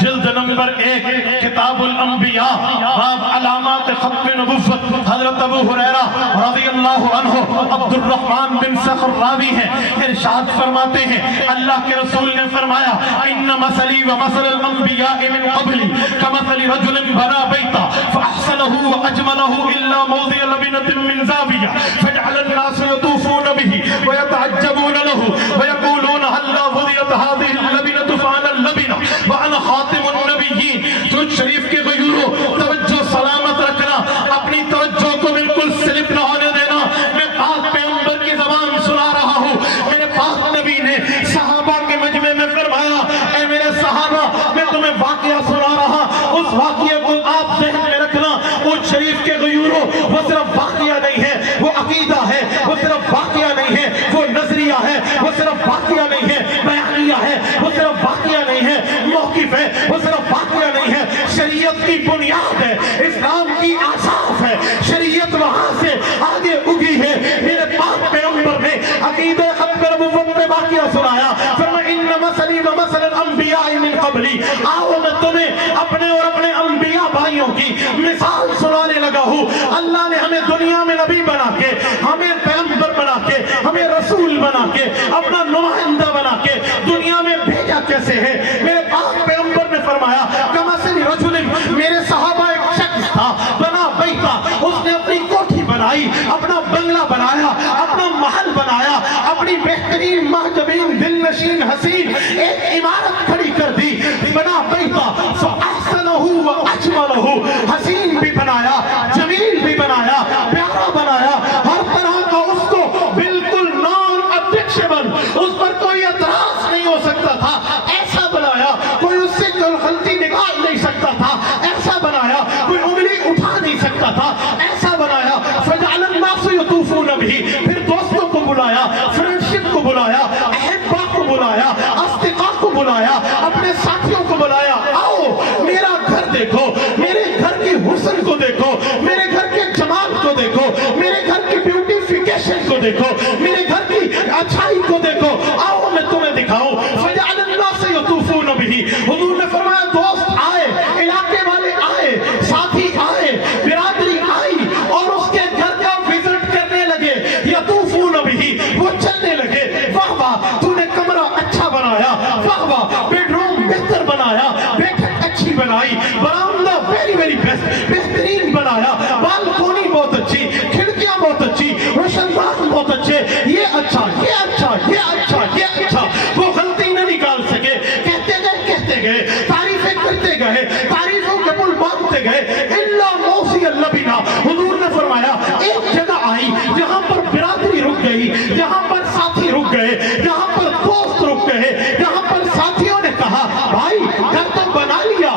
جلد نمبر 1 کتاب الانبیاء باب علامات ختم نبوت، حضرت ابو ہریرہ رضی اللہ عنہ عبد الرحمن بن صخر راوی ہیں، ارشاد فرماتے ہیں اللہ کے رسول نے فرمایا ان مثلی و مثل الانبیاء من قبلی کمثل رجل بنا بیتا فاحسنه واجمله الا موضع لبنة من زاویہ فجعل الناس يطوفون به ويتعجبون له ويقولون هلا وضعت هذه اللبنة فانا اللبنة وانا خاتم النبیین۔ تو شریف کے غیوروں توجہ سلامت رکھنا، اپنی توجہ کو بالکل سلپ نہ ہونے دینا۔ میں پاک پیغمبر کی زبان سنا رہا ہوں، میرے پاک نبی نے صحابہ کے مجمع میں فرمایا اے میرے صحابہ میں تمہیں واقعہ سنا رہا، اس واقعے کو آپ ذہن میں رکھنا۔ اس شریف کے غیوروں وہ صرف واقعہ نہیں ہے، وہ عقیدہ ہے، وہ صرف واقعہ نہیں ہے، وہ نظریہ ہے، وہ صرف واقعہ نہیں ہے، بیانیہ ہے، وہ صرف واقعہ نہیں ہے، موقف ہے، وہ صرف واقعہ نہیں ہے، شریعت کی بنیاد ہے، اسلام کی آساس ہے، شریعت وہاں سے آگے اگی ہے۔ میرے پاک پیغمبر نے عقیدہ ختم نبوت میں واقعہ سنایا، فرمایا ان مثلی و مثل الانبیاء من قبلی، آؤ میں تمہیں اپنے اور اپنے انبیاء بھائیوں کی مثال سنانے لگا ہوں۔ اللہ نے ہمیں دنیا میں نبی بنا کے، ہمیں پیغمبر بنا کے، ہمیں رسول بنا کے، اپنا نمائندہ بنا کے دنیا میں بھیجا کیسے ہے؟ میرے پاک پیغمبر نے فرمایا کمثل رجل، میرے صحابہ ایک شخص تھا بنا بیتا، اس نے اپنی کوٹھی بنائی، اپنا بنگلہ بنایا، اپنا محل بنایا، اپنی بہترین محجبین دل نشین حسین ایک عمارت کھڑی کر دی، بنا بیتا فاحسنہ واجملہ، حسین بھی بنایا، جمیل بھی بنایا، پیارا بنایا، ہر طرح کا اس کو بالکل نان ابجیکشنل، اس پر کوئی اعتراض نہیں ہو سکتا تھا، ایسا بنایا، کوئی اس سے کوئی غلطی نکال نہیں سکتا تھا، ایسا بنایا، کوئی انگلی اٹھا نہیں سکتا تھا، ایسا بنایا۔ فجعل الناس يطوفون به، پھر دوستوں کو بلایا، فرینڈشپ کو بلایا، احبا کو بلایا، اصدقاء کو بلایا، اپنے ساتھیوں کو بلایا، آؤ میرا گھر دیکھو، میرے گھر کی حسن کو دیکھو، میرے گھر کے جمال کو دیکھو، میرے گھر کی بیوٹیفیکیشن کو دیکھو، میرے گھر کی اچھائی کو دیکھو، آؤ میں تمہیں دکھاؤں۔ فجعل الناس يطوفون به، حضور نے فرمایا دوست آئے، علاقے والے آئے، ساتھی آئے، برادری آئی اور اس کے گھر کا وزٹ کرنے لگے، یطوفون به، وہ چلنے لگے، واہ واہ تو نے کمرہ اچھا بنایا، واہ واہ بیڈ روم بہتر بنایا، بیٹھک اچھی بنائی، برآمدہ ویری ویری بیسٹ بہترین بنایا، بالکونی بہت اچھی، کھڑکیاں بہت اچھی، روشندان بہت اچھے، یہ اچھا یہ اچھا یہ اچھا یہ اچھا، وہ غلطی نہ نکال سکے، کہتے گئے تعریفیں کرتے گئے، تعریفوں کے پل باندھتے گئے، الا موضع اللبنہ، حضور نے فرمایا ایک جگہ آئی جہاں پر برادری رک گئی، جہاں پر ساتھی رک گئے، جہاں پر دوست رک گئے، جہاں پر ساتھیوں نے کہا بھائی گھر تو بنا لیا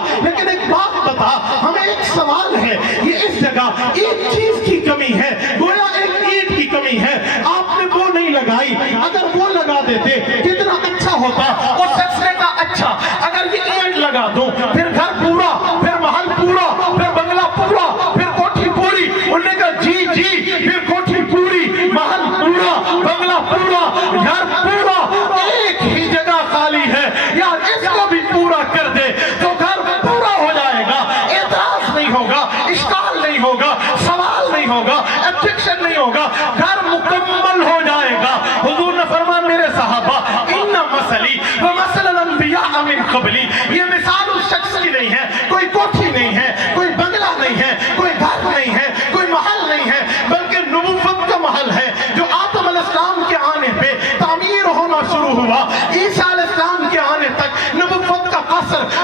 سوال ہے یہ اس جگہ ایک چیز کی کمی ہے، گویا ایک اینٹ کی کمی ہے، آپ نے وہ نہیں لگائی، اگر وہ لگا دیتے کتنا اچھا ہوتا، وہ سلسلے کا اچھا، اگر یہ اینٹ لگا دوں پھر گھر پورا، پھر محل پورا، پھر بنگلہ پورا، پھر کوٹھی پوری، انہوں نے کہا جی جی، پھر کوٹھی پوری، محل پورا، بنگلہ پورا، گھر پورا، ایک ہی جگہ خالی ہے، یار اس کو بھی پورا کر دے تو گھر پورا ہو جائے گا، اعتراض نہیں ہوگا، اشکال نہیں ہوگا، سوال نہیں ہوگا، objection نہیں ہوگا، گھر مکمل ہو جائے گا۔ حضور نے فرمایا میرے صحابہ ان مثلی ومثل الانبیاء من قبلی، یہ مثال اس شخص کی نہیں ہے، کوئی کوٹھی نہیں ہے، کوئی بنگلہ نہیں ہے، کوئی گھر نہیں ہے، کوئی محل نہیں ہے، بلکہ نبوت کا محل ہے جو آدم علیہ السلام کے آنے پہ تعمیر ہونا شروع ہوا، عیسیٰ علیہ السلام کے آنے تک نبوت کا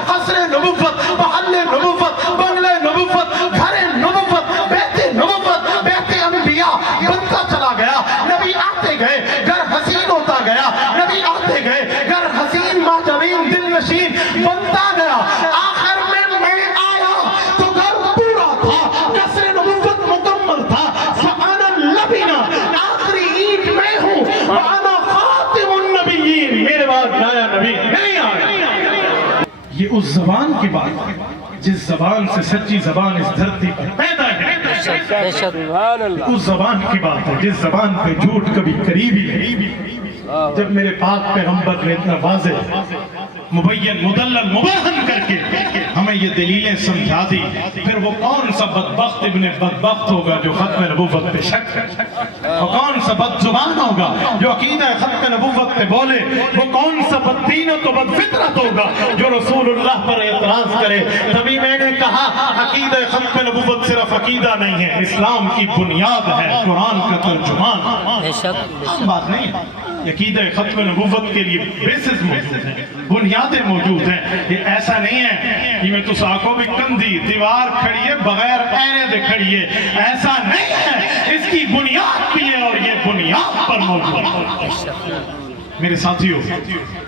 قصر نبوت، محل نبوت، بنگلے نبوت، گھر نبوت، بیت انبیاء بنتا چلا گیا، نبی آتے گئے، گھر حسین ہوتا گیا، نبی آتے گئے، گھر حسین ماجرین دل نشین بنتا گیا، آخر میں آیا تو گھر پورا تھا، قصر نبوت مکمل تھا، فانا لبنا، آخری اینٹ میں ہوں، وانا خاتم النبیین، میرے بعد نیا نبی نہیں آیا۔ یہ اس زبان کی بات ہے جس زبان سے سچی زبان اس دھرتی پر پیدا ہے، اس زبان کی بات ہے جس زبان پہ جھوٹ کبھی قریب ہی نہیں۔ جب میرے پاک پیغمبر نے اتنا واضح مبین مدلل مبہم کر کے ہمیں یہ دلیلیں سمجھا دی، پھر وہ کون سا بدبخت ابن بدبخت ہوگا جو ختم نبوت پہ شک ہے، وہ کون سا بد زبان ہوگا جو عقیدہ ختم نبوت پہ بولے، وہ کون سا بددین و تو بد فطرت ہوگا جو رسول اللہ پر اعتراض کرے۔ تبھی میں نے کہا عقیدہ ختم نبوت صرف عقیدہ نہیں ہے، اسلام کی بنیاد ہے، قرآن کا ترجمان، بات نہیں ہے۔ عقیدہ ختم نبوت کے لیے بیسز موجود ہیں، بنیادیں موجود ہیں، یہ ایسا نہیں ہے کہ میں تس آنکھوں بھی کندھی دیوار کھڑی ہے بغیر ایرے دے کھڑی ہے، ایسا نہیں ہے، اس کی بنیاد بھی ہے اور یہ بنیاد پر موجود ہے۔ میرے ساتھیوں،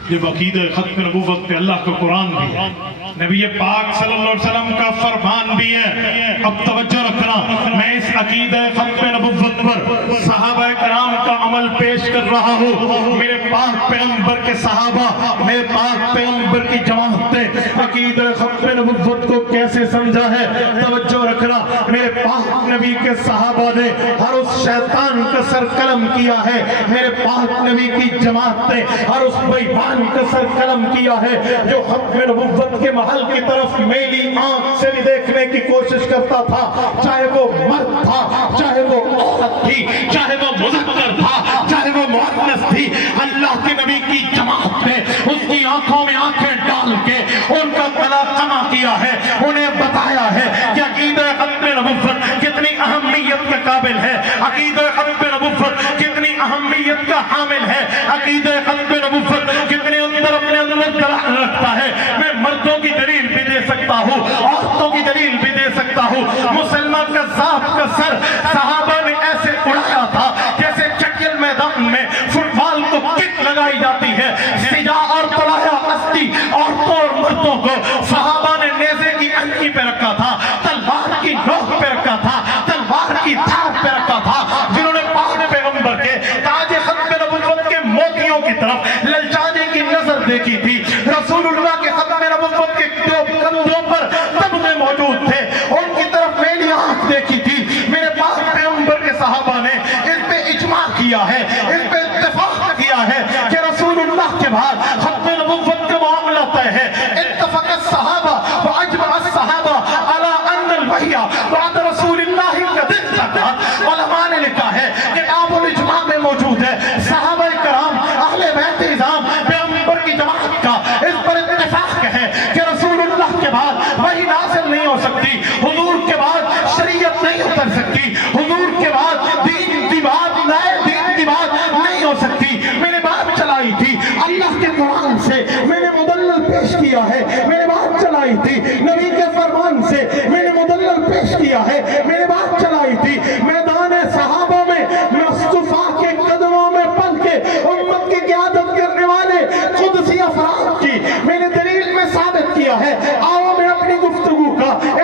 جب عقیدہ ختم نبوت پہ اللہ کا قرآن بھی ہے، نبی پاک صلی اللہ علیہ وسلم کا فرمان بھی ہے، اب توجہ رکھنا، میں اس عقیدہ ختم نبوت پر صحابہ کرام کا عمل پیش کر رہا ہوں۔ میرے پاک پیغمبر کے صحابہ، میرے پاک پیغمبر کی جماعت نے عقیدہ ختم نبوت کو کیسے سمجھا ہے، توجہ رکھنا، میرے پاک نبی کے صحابہ نے ہر اس شیطان کا سر قلم کیا ہے، میرے پاک نبی کی جماعت نے ہر اس بیمان کا سر قلم کیا ہے جو ختم نبوت کے محل کی طرف میلی آنکھ سے بھی دیکھنے کی کوشش کرتا تھا، چاہے وہ مرد تھا، چاہے وہ عورت تھی، چاہے وہ مذکر تھا، چاہے وہ مؤنث تھی، اللہ کے نبی کی جماعت نے اس کی آنکھوں میں آنکھیں ڈال کے ان کا گلا خما کیا ہے، انہیں بتایا ہے کہ عقیدہ ختم نبوت کتنی اہمیت کے قابل ہے، عقیدہ ختم نبوت کتنی اہمیت کا حامل ہے، عقیدہ ختم نبوت کتنے اندر اپنے اندر دلال رکھتا ہے۔ میں مردوں کی دلیل بھی دے سکتا ہوں، عورتوں کی دلیل بھی دے سکتا ہوں۔ مسلمان کذاب کا سر صحابہ نے ایسے اڑایا تھا جیسے چکل میدان میں فٹ بال کو کک لگائی جاتی ہے، سجا اور طلایہ استی عورتوں اور مردوں کو صحابہ نے نیزے کی انگی پہ رکھا تھا، تلوار کی نوک پہ رکھا تھا، تلوار کی دھار پہ رکھا تھا، جنہوں نے پاک پیغمبر کے تاج ختم نبوت کے موتیوں کی طرف للچانے کی نظر دیکھی تھی، رسول اللہ کے ختم نبوت کے کندھوں پر تمغے موجود تھے، ان کی طرف میلی آنکھ دیکھی تھی۔ میرے پاک پیغمبر کے صحابہ نے اس پہ اجماع کیا ہے، اس پہ اتفاق کیا ہے کہ رسول اللہ کے بعد ختم نبوت کا معاملہ طے ہے۔ اتفق الصحابہ واجمع الصحابہ علی ان الوحی بعد رسول اللہ کا دن تھا۔ علماء نے لکھا ہے کتاب الاجماع میں موجود ہے، صحابہ کرام اہل بیت نظام پیغمبر کی جماعت کا اس پر اتفاق ہے کہ رسول اللہ کے بعد وحی نازل نہیں ہو سکتی، حضور کے بعد شریعت نہیں اتر سکتی، حضور کے بعد دین کی بات، نئے دین کی بات نہیں ہو سکتی۔ میں نے بات چلائی تھی اللہ کے قرآن سے، میں نے مدلل پیش کیا ہے، میں نے بات چلائی تھی نبی کے فرمان سے، میں نے مدلل پیش کیا ہے، میں نے بات چلائی تھی میدان صحابہ میں مصطفیٰ کے قدموں میں پل کے امت کی قیادت کرنے والے قدسی افراد کی میں نے دلیل میں ثابت کیا ہے۔ آؤ میں اپنی گفتگو کا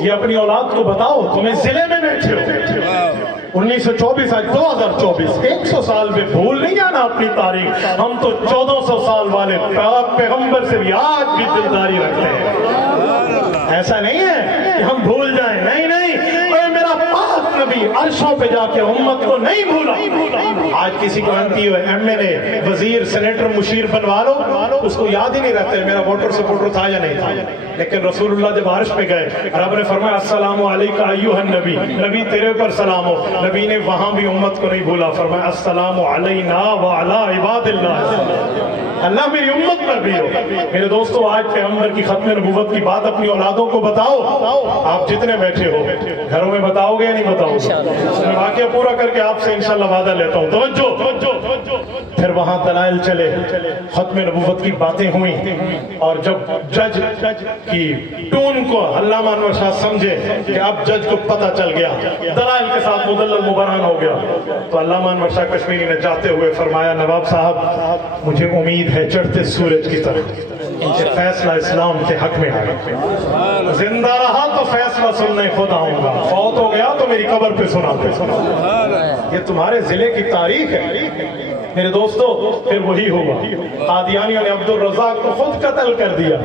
یہ اپنی اولاد کو بتاؤ، تمہیں ضلع میں بیٹھے ہو 1924 آج 2024 100 سال میں بھول نہیں جانا اپنی تاریخ. ہم تو 1400 سال والے پیغمبر سے بھی آج بھی دلداری رکھتے ہیں. ایسا نہیں ہے کہ ہم بھول جائیں، نہیں نہیں، اے میرا پاک نبی عرشوں پہ جا کے امت کو نہیں بھولا. آج کسی کو انتی ہوئے ایم ایل اے، وزیر، سینیٹر، مشیر بنوا لو، اس کو یاد ہی نہیں رہتے میرا ووٹر سپورٹر تھا یا نہیں تھا. لیکن رسول اللہ جب عرش پہ گئے، رب نے فرمایا السلام علیکہ ایھا النبی، نبی تیرے پر سلام ہو. نبی نے وہاں بھی امت کو نہیں بھولا، فرمایا السلام علینا وعلی عباد اللہ، اللہ میری امت پر بھی ہو. میرے دوستو، آج پیغمبر کی ختم نبوت کی بات اپنی اولادوں کو بتاؤ. آپ جتنے بیٹھے ہو گھروں میں بتاؤ گے یا نہیں بتاؤ گے؟ میں واقعہ پورا کر کے آپ سے انشاءاللہ وعدہ لیتا ہوں. توجہ. پھر وہاں دلائل چلے، ختم نبوت کی باتیں ہوئیں، اور جب جج کی ٹون کو علامہ انور شاہ سمجھے کہ اب جج کو پتہ چل گیا، دلائل کے ساتھ مدلل مبرہن ہو گیا، تو علامہ انور شاہ کشمیری نے جاتے ہوئے فرمایا نواب صاحب مجھے امید ہے چڑھتے سورج کی طرح کہ فیصلہ اسلام کے حق میں آئے. زندہ رہا تو فیصلہ سننے خود آؤں گا، فوت ہو گیا تو میری قبر پہ سناتے. یہ تمہارے ضلع کی تاریخ ہے میرے دوستو. پھر وہی ہوگا، قادیانیوں نے عبد الرزاق کو خود قتل کر دیا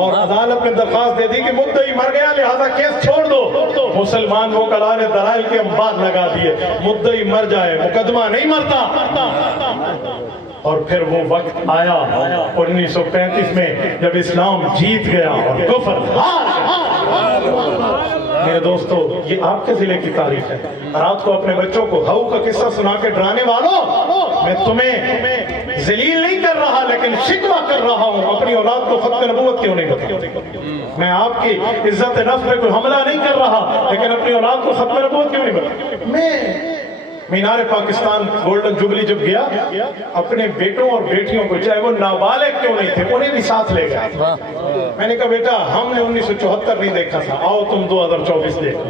اور عدالت میں درخواست دے دی کہ مدعی مر گیا لہذا کیس چھوڑ دو. مسلمان وکلاء نے دلائل کے انبار لگا دیے، مدعی مر جائے مقدمہ نہیں مرتا. اور پھر وہ وقت آیا 1935 میں جب اسلام جیت گیا اور کفر ہار گیا. میرے دوستو، یہ آپ کے ضلع کی تاریخ ہے. رات کو اپنے بچوں کو ہاؤ کا قصہ سنا کے ڈرانے والوں، میں تمہیں ذلیل نہیں کر رہا لیکن شکوہ کر رہا ہوں. اپنی اولاد کو ختم نبوت کیوں نہیں بتاؤ؟ میں آپ کی عزت نفس پہ کوئی حملہ نہیں کر رہا لیکن اپنی اولاد کو ختم نبوت کیوں نہیں بتاؤ؟ میں مینار پاکستان گولڈن جوبلی جب گیا، اپنے بیٹوں اور بیٹیوں کو چاہے وہ نابالغ کیوں نہیں تھے انہیں بھی ساتھ لے گیا. میں نے کہا بیٹا ہم نے 1974 نہیں دیکھا تھا، آؤ تم 2024 دیکھو.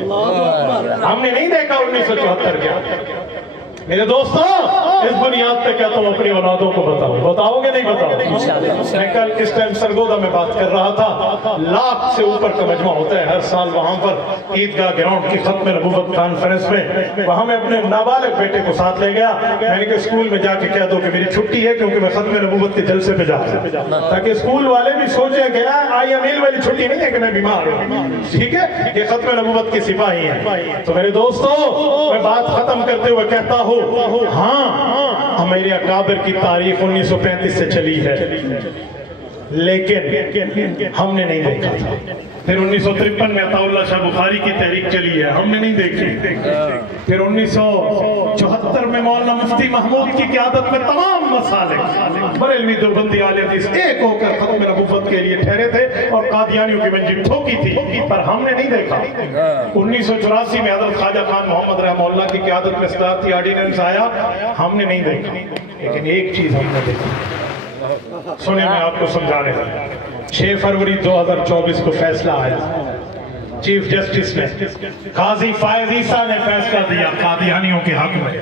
ہم نے نہیں دیکھا 1974 کیا. میرے دوستو، اس بنیاد پہ کیا تم اپنی اولادوں کو بتاؤ گے نہیں بتاؤ؟ میں کل اس ٹائم سرگودا میں بات کر رہا تھا، 1,00,000 سے اوپر کا مجمع ہوتا ہے ہر سال وہاں پر عیدگاہ گراؤنڈ کی ختم نبوت کانفرنس میں. وہاں میں اپنے نابالغ بیٹے کو ساتھ لے گیا. میں نے کہا اسکول میں جا کے کہہ دو کہ میری چھٹی ہے کیونکہ میں ختم نبوت کے جلسے پہ جا رہا ہوں، تاکہ اسکول والے بھی سوچیں کہ آئی امیل والی چھٹی نہیں ہے کہ میں بیمار ہوں. ٹھیک ہے، یہ ختم نبوت کے سپاہی ہیں. تو میرے دوستو، میں بات ختم کرتے ہوئے کہتا ہوں، ہاں ہمارے اکابر کی تاریخ 1935 سے چلی ہے لیکن ہم نے نہیں دیکھا تھا. پھر 1953 میں عطا اللہ شاہ بخاری کی تحریک چلی ہے، ہم نے نہیں دیکھی. پھر 1974 میں مولانا مفتی محمود کی قیادت میں تمام مسالک بریلوی دیوبندی اہل حدیث ایک ہو کر ختم نبوت کے لیے ٹھہرے تھے اور قادیانیوں کی منجم ٹھوکی تھی، پر ہم نے نہیں دیکھا. 1984 میں حضرت خواجہ خان محمد رحمہ اللہ کی قیادت میں صدارتی آرڈیننس آیا، ہم نے نہیں دیکھا. لیکن ایک چیز ہم نے دیکھی، سنیں میں آپ کو سمجھا رہے ہیں. 6 فروری 2024 کو فیصلہ آیا، چیف جسٹس نے قاضی فائز عیسیٰ نے فیصلہ دیا قادیانیوں کے حق میں.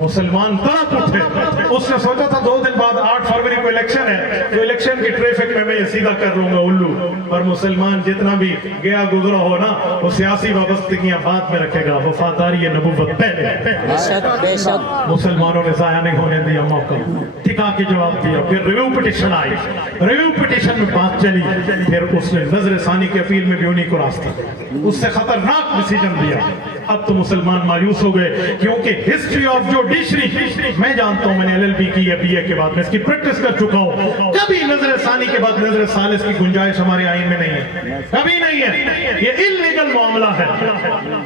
مسلمان تڑپ اٹھے. اس نے سوچا تھا 2 دن بعد 8 فروری کو الیکشن ہے تو الیکشن کی ٹریفک میں یہ سیدھا کر لوں گا الو. پر مسلمان جتنا بھی گیا گزرا ہو نا، وہ سیاسی وابستگیاں بعد میں رکھے گا، وفاداری نبوت پہلے. مسلمانوں نے ضائع نہیں ہونے دیا موقع، ٹھکا کے جواب دیا. پھر ریویو پٹیشن آئی، ریویو پٹیشن میں بات چلی. پھر اس نے نظر ثانی کی اپیل میں بھی انہی کو راستہ، اس سے خطرناک ڈیسیجن دیا. اب تو مسلمان مایوس ہو گئے کیونکہ ہسٹری آف جوڈیشری میں جانتا ہوں، میں نے LLB کی ہے BA کے بعد میں اس کی پریکٹس کر چکا ہوں. کبھی نظر ثانی کے بعد نظر ثالث کی گنجائش ہمارے آئین میں نہیں ہے، کبھی نہیں ہے. یہ انلیگل معاملہ ہے.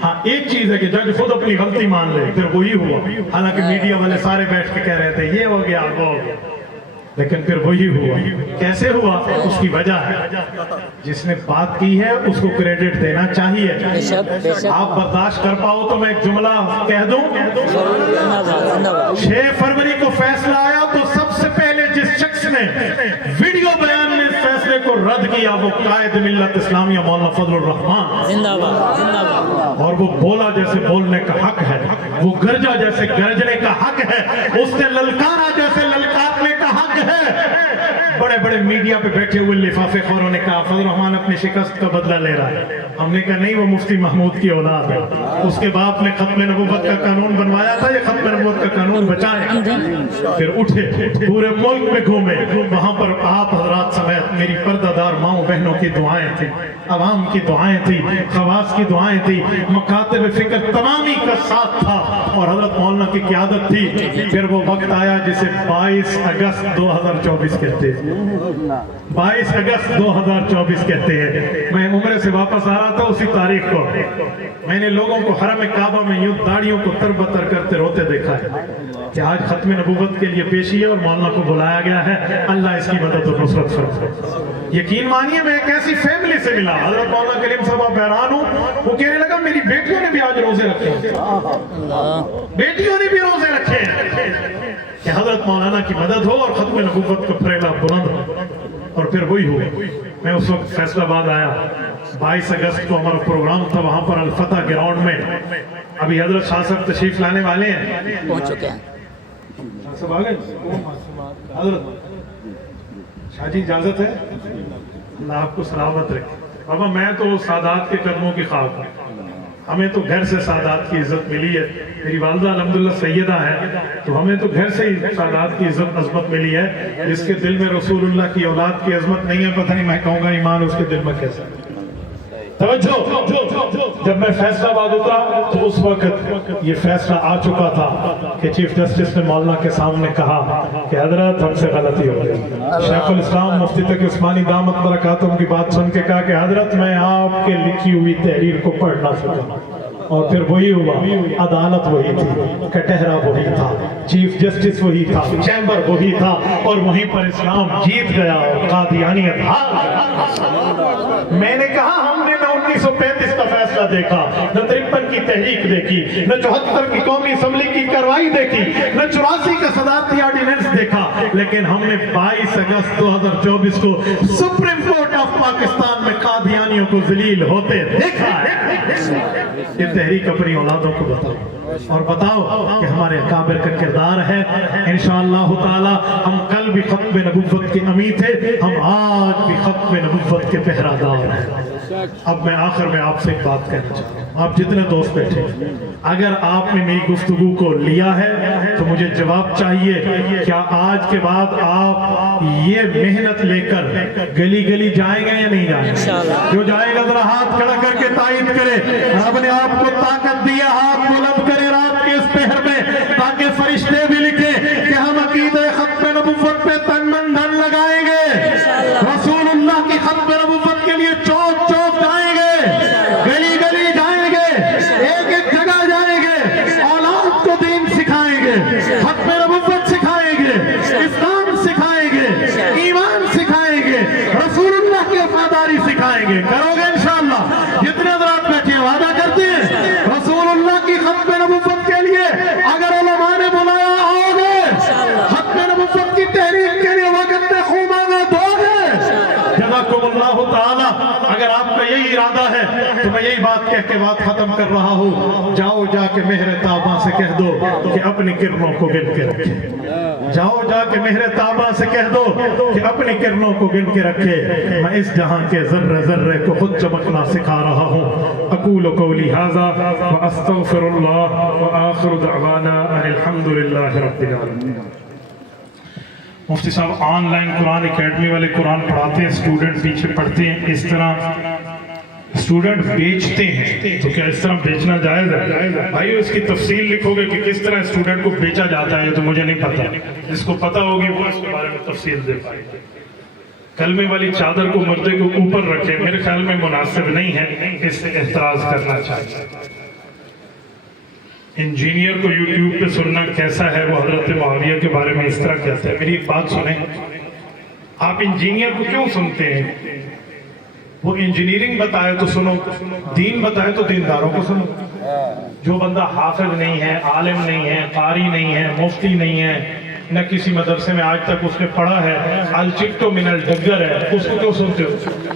ہاں ایک چیز ہے کہ جج خود اپنی غلطی مان لے، پھر وہی ہوا. حالانکہ میڈیا والے سارے بیٹھ کے کہہ رہے تھے یہ ہو گیا وہ ہو گیا، لیکن پھر وہی ہوا. کیسے ہوا؟ اس کی وجہ ہے، جس نے بات کی ہے اس کو کریڈٹ دینا چاہیے. آپ برداشت کر پاؤ تو میں ایک جملہ کہہ دوں. 6 فروری کو فیصلہ آیا تو سب سے پہلے جس شخص نے ویڈیو بیان میں اس فیصلے کو رد کیا وہ قائد ملت اسلامیہ مولانا فضل الرحمان. اور وہ بولا جیسے بولنے کا حق ہے، وہ گرجا جیسے گرجنے کا حق ہے، اس نے للکارا جیسے للکارنے کا حق ہے. بڑے بڑے میڈیا پہ بیٹھے ہوئے لفافے خوروں نے کہا فضل الرحمان اپنی شکست کا بدلہ لے رہا ہے. ہم نے کہا نہیں، وہ مفتی محمود کی اولاد ہے، اس کے باپ نے ختم نبوت کا قانون بنوایا تھا، یہ ختم نبوت کا قانون بچائے. پھر اٹھے، پورے ملک میں گھومے، وہاں پر آپ حضرات سمیت میری پردہ دار ماؤں بہنوں کی دعائیں تھیں، عوام کی دعائیں تھی، خواص کی دعائیں تھی، مکاتب فکر تمامی کا ساتھ تھا، اور حضرت مولانا کی قیادت تھی. پھر وہ وقت آیا جسے 22 اگست 2024 کہتے ہیں. 22 اگست 2024 کہتے ہیں. میں عمرے سے واپس آ رہا تھا اسی تاریخ کو، میں نے لوگوں کو حرم کعبہ میں یوں داڑیوں کو تر بتر کرتے روتے دیکھا ہے کہ آج ختم نبوت کے لیے پیشی ہے اور مولانا کو بلایا گیا ہے. اللہ اس کی مدد اور نصرت فرمائے. یقین مانیے میں ایک ایسی فیملی سے ملا، حضرت مولانا کلیم صاحب آپ حیران ہوں، وہ کہنے لگا میری بیٹیوں نے بھی آج روزے رکھے ہیں، بیٹیوں نے بھی روزے رکھے ہیں کہ حضرت مولانا کی مدد ہو اور ختم نبوت کا پھریلا بلند ہو. اور پھر وہی ہوئے. میں اس وقت فیصل آباد آیا، 22 اگست کو ہمارا پروگرام تھا وہاں پر الفتح گراؤنڈ میں. ابھی حضرت شاہ صاحب تشریف لانے والے ہیں، پہنچ چکے ہیں. شاہ صاحب آ گئے؟ حضرت شاہ جی اجازت ہے؟ اللہ آپ کو سلامت رکھے. بابا میں تو سادات کے قدموں کی خواہ ہوں، ہمیں تو گھر سے سادات کی عزت ملی ہے. میری والدہ الحمدللہ سیدہ ہے، تو ہمیں تو گھر سے ہی سادات کی عظمت ملی ہے. جس کے دل میں رسول اللہ کی اولاد کی عظمت نہیں ہے، پتہ نہیں میں کہوں گا ایمان اس کے دل میں کیسا. توجہ، جب میں فیصلہ آباد اترا تو اس وقت یہ فیصلہ آ چکا تھا کہ چیف جسٹس نے مولانا کے سامنے کہا کہ حضرت ہم سے غلطی ہو گئی. شیخ الاسلام مفتی تقی عثمانی دامت برکاتہم کی بات سن کے کہا کہ حضرت میں آپ کے لکھی ہوئی تحریر کو پڑھ نہ سکا. اور پھر وہی ہوا، عدالت وہی تھی، کٹہرہ وہی تھا، چیف جسٹس وہی تھا، چیمبر وہی تھا، اور وہیں پر اسلام جیت گیا اور قادیانیت ہار گیا. میں نے کہا ہم نے نہ 1935 کا فیصلہ دیکھا، نہ 53 کی تحریک دیکھی، نہ 74 کی قومی اسمبلی کی کارروائی دیکھی، نہ 84 کا صدارتی آرڈیننس دیکھا، لیکن ہم نے 22 اگست 2024 کو سپریم کورٹ آف پاکستان میں قادیانیوں کو ذلیل ہوتے دیکھا ہے. یہ تحریک اپنی اولادوں کو بتاؤ اور بتاؤ کہ ہمارے اکابر کا کردار ہے. انشاءاللہ تعالی ہم کل بھی ختم نبوت کے امی تھے، ہم آج بھی ختم نبوت کے پہرادار ہیں. اب میں آخر میں آپ سے ایک بات کہنا چاہتا ہوں، آپ جتنے دوست بیٹھے، اگر آپ نے میری گفتگو کو لیا ہے تو مجھے جواب چاہیے، کیا آج کے بعد آپ یہ محنت لے کر گلی گلی جائیں گے یا نہیں جائیں گے؟ جو جائے گا ذرا ہاتھ کھڑا کر کے تائید کرے. رب نے آپ کو طاقت دیا، ہاتھ بلند کرے رات کے اس پہر میں، تاکہ فرشتے بھی لکھیں کہ ہم عقیدہ ختم نبوت پہ تن من دھن لگائیں گے، رسول اللہ کی ختم نبوت کے لیے چوک چوک جائیں گے، گلی گلی جائیں گے، ایک ایک جگہ جائیں گے، اولاد کو دین سکھائیں گے، ختم نبوت سکھائیں گے، اسلام سکھائیں گے، ایمان سکھائیں گے، رسول اللہ کی وفاداری سکھائیں گے. کرو گے انشاءاللہ؟ جتنے حضرات بیٹھے وعدہ کرتے ہیں رسول اللہ کی ختم نبوت کے لیے اگر علماء نے بلایا آؤ گے، ختم نبوت کی تحریک کے لیے وقت میں خوب آگا دو گے. جزاکم اللہ تعالی. اگر آپ کا یہی ارادہ ہے تو میں یہی بات کہہ کے بات ختم کر رہا ہوں، جاؤ جا کے مہر طابہ سے کہہ دو کہ اپنی کرنوں کو گن کے رکھے. جاؤ جا کے مہر طابہ سے کہہ دو کہ اپنی کرنوں کو گن کے رکھے. میں اس جہاں کے ذرے ذرے کو خود چمکنا سکھا رہا ہوں. اقول قولی ھذا واستغفر اللہ وآخر دعوانا ان الحمد للہ رب العالمین. مفتی صاحب آن لائن قرآن اکیڈمی والے قرآن پڑھاتے ہیں، اسٹوڈنٹ پیچھے پڑھتے ہیں، اس طرح اسٹوڈنٹ بیچتے ہیں، تو کیا اس طرح بیچنا جائز ہے؟ بھائیو اس کی تفصیل لکھو گے کہ کس طرح اسٹوڈنٹ کو بیچا جاتا ہے تو مجھے نہیں پتا. جس کو پتا ہوگی وہ اس کے بارے میں تفصیل دے پائے گا. کلمے والی چادر کو مردے کو اوپر رکھے میرے خیال میں مناسب نہیں ہے، اس سے احتراز کرنا چاہیے. انجینئر کو یوٹیوب پہ سننا کیسا ہے، وہ حضرت معاویہ کے بارے میں اس طرح کہتا ہے. میری ایک بات سنیں، آپ انجینئر کو کیوں سنتے ہیں؟ وہ انجینئرنگ بتائے تو سنو، دین بتائے تو دینداروں کو سنو. جو بندہ حافظ نہیں ہے، عالم نہیں ہے، قاری نہیں ہے، مفتی نہیں ہے، نہ کسی مدرسے میں آج تک اس نے پڑھا ہے، الچکتو من الڈگر ہے، اس کو کیوں سنتے ہو؟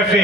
FA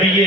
BA